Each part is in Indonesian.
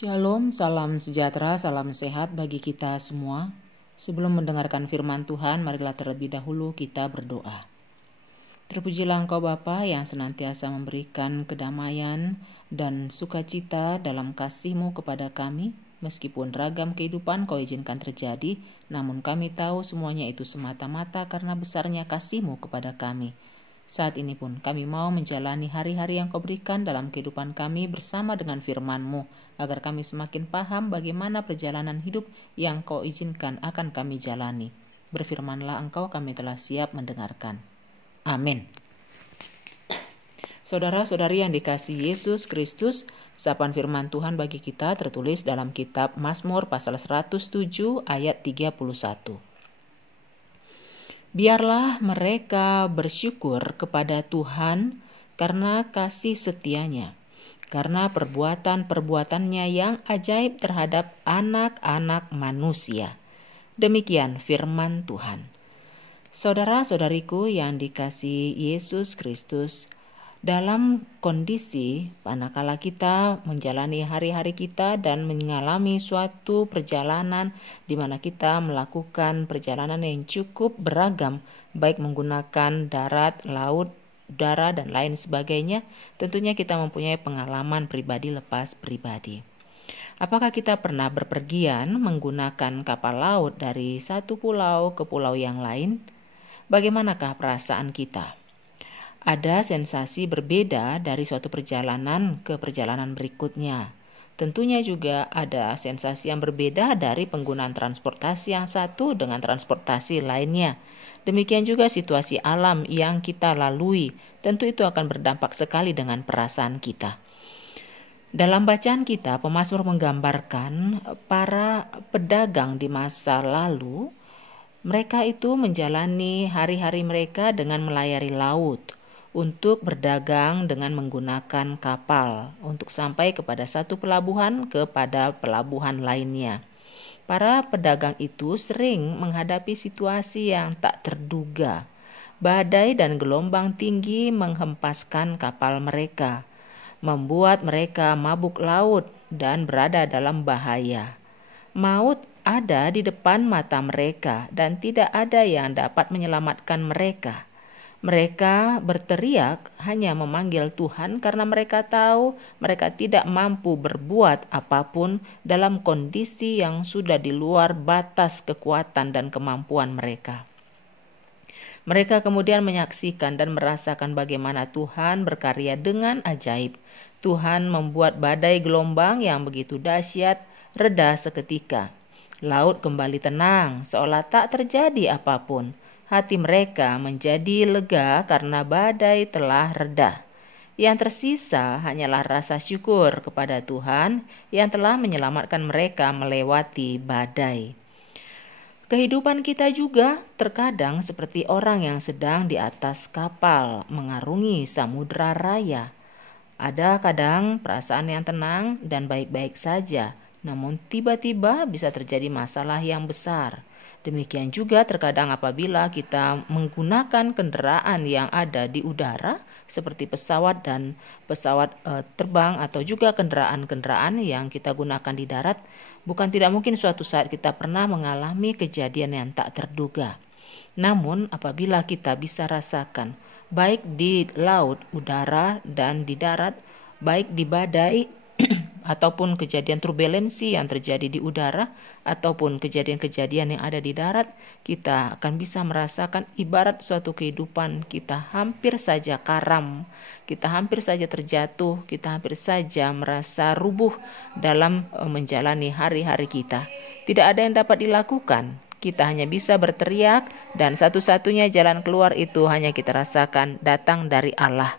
Shalom, salam sejahtera, salam sehat bagi kita semua. Sebelum mendengarkan firman Tuhan, marilah terlebih dahulu kita berdoa. Terpujilah Engkau Bapa yang senantiasa memberikan kedamaian dan sukacita dalam kasih-Mu kepada kami. Meskipun ragam kehidupan Kau izinkan terjadi, namun kami tahu semuanya itu semata-mata karena besarnya kasih-Mu kepada kami. Saat ini pun kami mau menjalani hari-hari yang Kau berikan dalam kehidupan kami bersama dengan firman-Mu, agar kami semakin paham bagaimana perjalanan hidup yang Kau izinkan akan kami jalani. Berfirmanlah Engkau, kami telah siap mendengarkan. Amin. Saudara-saudari yang dikasihi Yesus Kristus, sapaan firman Tuhan bagi kita tertulis dalam kitab Mazmur pasal 107 ayat 31. Biarlah mereka bersyukur kepada Tuhan karena kasih setia-Nya, karena perbuatan-perbuatannya yang ajaib terhadap anak-anak manusia. Demikian firman Tuhan. Saudara-saudariku yang dikasihi Yesus Kristus, dalam kondisi manakala kita menjalani hari-hari kita dan mengalami suatu perjalanan di mana kita melakukan perjalanan yang cukup beragam, baik menggunakan darat, laut, udara, dan lain sebagainya, tentunya kita mempunyai pengalaman pribadi lepas pribadi. Apakah kita pernah berpergian menggunakan kapal laut dari satu pulau ke pulau yang lain? Bagaimanakah perasaan kita? Ada sensasi berbeda dari suatu perjalanan ke perjalanan berikutnya. Tentunya juga ada sensasi yang berbeda dari penggunaan transportasi yang satu dengan transportasi lainnya. Demikian juga situasi alam yang kita lalui, tentu itu akan berdampak sekali dengan perasaan kita. Dalam bacaan kita, pemazmur menggambarkan para pedagang di masa lalu. Mereka itu menjalani hari-hari mereka dengan melayari laut untuk berdagang dengan menggunakan kapal untuk sampai kepada satu pelabuhan kepada pelabuhan lainnya. Para pedagang itu sering menghadapi situasi yang tak terduga. Badai dan gelombang tinggi menghempaskan kapal mereka, membuat mereka mabuk laut dan berada dalam bahaya. Maut ada di depan mata mereka dan tidak ada yang dapat menyelamatkan mereka. Mereka berteriak hanya memanggil Tuhan karena mereka tahu mereka tidak mampu berbuat apapun dalam kondisi yang sudah di luar batas kekuatan dan kemampuan mereka. Mereka kemudian menyaksikan dan merasakan bagaimana Tuhan berkarya dengan ajaib. Tuhan membuat badai gelombang yang begitu dahsyat reda seketika. Laut kembali tenang, seolah tak terjadi apapun. Hati mereka menjadi lega karena badai telah reda. Yang tersisa hanyalah rasa syukur kepada Tuhan yang telah menyelamatkan mereka melewati badai. Kehidupan kita juga terkadang seperti orang yang sedang di atas kapal mengarungi samudra raya. Ada kadang perasaan yang tenang dan baik-baik saja, namun tiba-tiba bisa terjadi masalah yang besar. Demikian juga terkadang apabila kita menggunakan kendaraan yang ada di udara seperti pesawat dan pesawat terbang atau juga kendaraan-kendaraan yang kita gunakan di darat, bukan tidak mungkin suatu saat kita pernah mengalami kejadian yang tak terduga. Namun apabila kita bisa rasakan baik di laut, udara, dan di darat, baik di badai ataupun kejadian turbulensi yang terjadi di udara ataupun kejadian-kejadian yang ada di darat, kita akan bisa merasakan ibarat suatu kehidupan kita hampir saja karam, kita hampir saja terjatuh, kita hampir saja merasa rubuh dalam menjalani hari-hari kita. Tidak ada yang dapat dilakukan. Kita hanya bisa berteriak dan satu-satunya jalan keluar itu hanya kita rasakan datang dari Allah.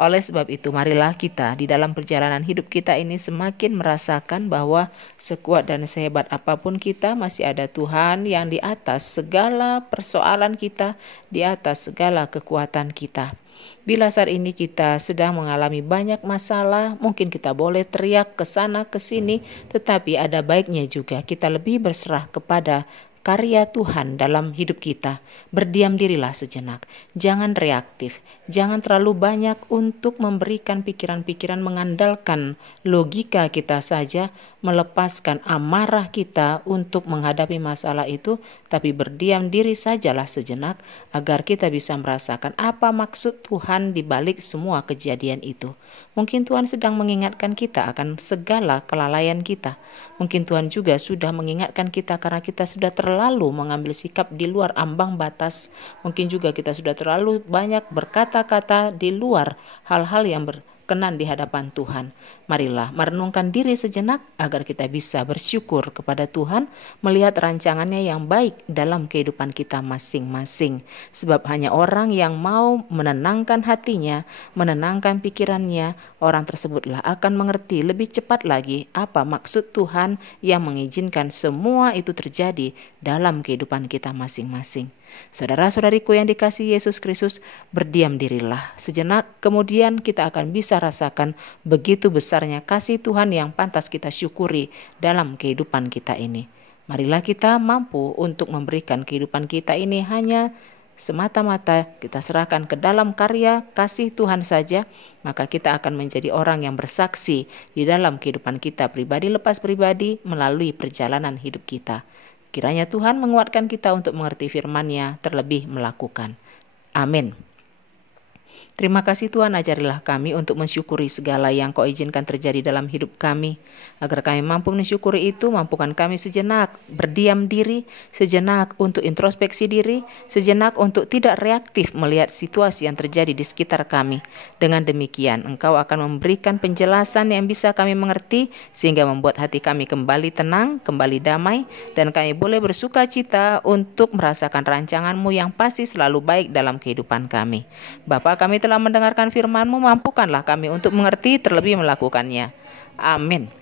Oleh sebab itu, marilah kita di dalam perjalanan hidup kita ini semakin merasakan bahwa sekuat dan sehebat apapun kita, masih ada Tuhan yang di atas segala persoalan kita, di atas segala kekuatan kita. Bila saat ini kita sedang mengalami banyak masalah, mungkin kita boleh teriak ke sana ke sini, tetapi ada baiknya juga kita lebih berserah kepada karya Tuhan dalam hidup kita, berdiam dirilah sejenak. Jangan reaktif, jangan terlalu banyak untuk memberikan pikiran-pikiran mengandalkan logika kita saja, melepaskan amarah kita untuk menghadapi masalah itu, tapi berdiam diri sajalah sejenak agar kita bisa merasakan apa maksud Tuhan di balik semua kejadian itu. Mungkin Tuhan sedang mengingatkan kita akan segala kelalaian kita. Mungkin Tuhan juga sudah mengingatkan kita karena kita sudah terlalu mengambil sikap di luar ambang batas. Mungkin juga kita sudah terlalu banyak berkata-kata di luar hal-hal yang berkenan di hadapan Tuhan. Marilah merenungkan diri sejenak agar kita bisa bersyukur kepada Tuhan, melihat rancangannya yang baik dalam kehidupan kita masing-masing. Sebab hanya orang yang mau menenangkan hatinya, menenangkan pikirannya, orang tersebutlah akan mengerti lebih cepat lagi apa maksud Tuhan yang mengizinkan semua itu terjadi dalam kehidupan kita masing-masing. Saudara-saudariku yang dikasihi Yesus Kristus, berdiam dirilah sejenak, kemudian kita akan bisa rasakan begitu besarnya kasih Tuhan yang pantas kita syukuri dalam kehidupan kita ini. Marilah kita mampu untuk memberikan kehidupan kita ini hanya semata-mata kita serahkan ke dalam karya kasih Tuhan saja, maka kita akan menjadi orang yang bersaksi di dalam kehidupan kita pribadi lepas pribadi melalui perjalanan hidup kita. Kiranya Tuhan menguatkan kita untuk mengerti firman-Nya, terlebih melakukan. Amin. Terima kasih Tuhan, ajarilah kami untuk mensyukuri segala yang Kau izinkan terjadi dalam hidup kami. Agar kami mampu mensyukuri itu, mampukan kami sejenak berdiam diri, sejenak untuk introspeksi diri, sejenak untuk tidak reaktif melihat situasi yang terjadi di sekitar kami. Dengan demikian, Engkau akan memberikan penjelasan yang bisa kami mengerti, sehingga membuat hati kami kembali tenang, kembali damai, dan kami boleh bersuka cita untuk merasakan rancangan-Mu yang pasti selalu baik dalam kehidupan kami. Bapa, kami telah mendengarkan firman-Mu, mampukanlah kami untuk mengerti terlebih melakukannya. Amin.